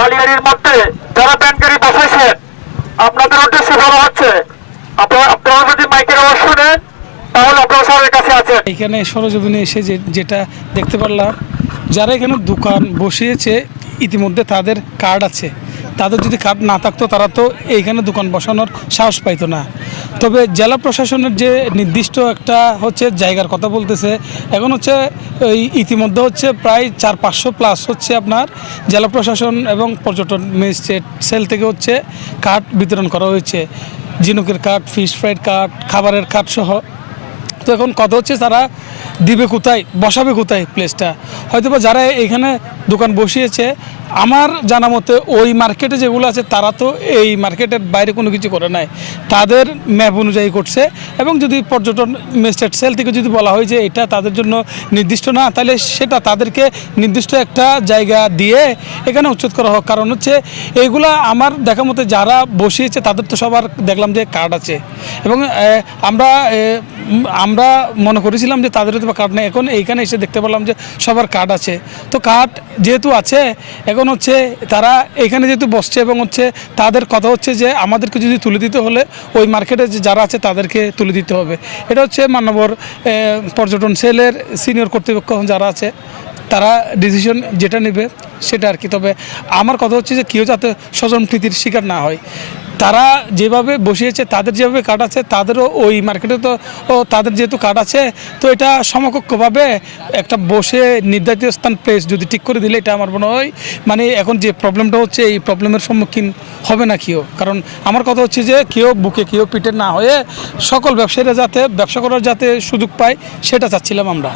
বালিয়াড়ির মধ্যে যারা ব্যাংকারি বসেছে আপনাদের উদ্দেশ্যে বলা হচ্ছে আপনারা যদি মাইকের আওয়াজ শুনেন তাহলে আপনারা সবার কাছে আছেন। এখানে সরজমিনে এসে যেটা দেখতে পারলাম, যারা এখানে দোকান বসিয়েছে ইতিমধ্যে তাদের কার্ড আছে। তাদের যদি কার্ড না থাকতো তারা তো এইখানে দোকান বসানোর সাহস পাইতো না। তবে জেলা প্রশাসনের যে নির্দিষ্ট একটা হচ্ছে জায়গার কথা বলতেছে, এখন হচ্ছে এই ইতিমধ্যে হচ্ছে প্রায় 400-500 প্লাস হচ্ছে আপনার জেলা প্রশাসন এবং পর্যটন ম্যাজিস্ট্রেট সেল থেকে হচ্ছে কার্ড বিতরণ করা হয়েছে। ঝিনুকের কার্ড, ফিশ ফ্রাইড কার্ড, খাবারের কার্ড সহ। তো এখন কথা হচ্ছে তারা দিবে কোথায়, বসাবে কোথায় প্লেসটা। হয়তোবা যারা এখানে দোকান বসিয়েছে আমার জানা মতে ওই মার্কেটে যেগুলো আছে তারা তো এই মার্কেটের বাইরে কোনো কিছু করে নাই, তাদের ম্যাপ অনুযায়ী করছে। এবং যদি পর্যটন ম্যাজিস্ট্রেট সেল থেকে যদি বলা হয় যে এটা তাদের জন্য নির্দিষ্ট না, তাহলে সেটা তাদেরকে নির্দিষ্ট একটা জায়গা দিয়ে এখানে উচ্ছেদ করা হোক। কারণ হচ্ছে এইগুলা আমার দেখা মতে যারা বসিয়েছে তাদের তো সবার দেখলাম যে কার্ড আছে, এবং আমরা মনে করেছিলাম যে তাদের তো কার্ড নেই। এখন এইখানে এসে দেখতে পেলাম যে সবার কার্ড আছে। তো কার্ড যেহেতু আছে, এখন হচ্ছে তারা এখানে যেহেতু বসছে এবং হচ্ছে তাদের কথা হচ্ছে যে আমাদেরকে যদি তুলে দিতে হলে ওই মার্কেটে যারা আছে তাদেরকে তুলে দিতে হবে। এটা হচ্ছে মানবর পর্যটন সেলের সিনিয়র কর্তৃপক্ষ যারা আছে তারা ডিসিশন যেটা নেবে সেটা আর কি। তবে আমার কথা হচ্ছে যে কেউ যাতে স্বজন প্রীতির শিকার না হয়। তারা যেভাবে বসিয়েছে, তাদের যেভাবে কার্ড আছে তাদেরও ওই মার্কেটে তো তাদের যেহেতু কার্ড আছে, তো এটা সমকক্ষভাবে একটা বসে নির্ধারিত স্থান প্লেস যদি ঠিক করে দিলে এটা আমার মনে হয় মানে এখন যে প্রবলেমটা হচ্ছে এই প্রবলেমের সম্মুখীন হবে না কেউ। কারণ আমার কথা হচ্ছে যে কেউ বুকে কেউ পিঠে না হয়ে সকল ব্যবসায়ীরা যাতে ব্যবসা করার যাতে সুযোগ পায় সেটা চাচ্ছিলাম আমরা।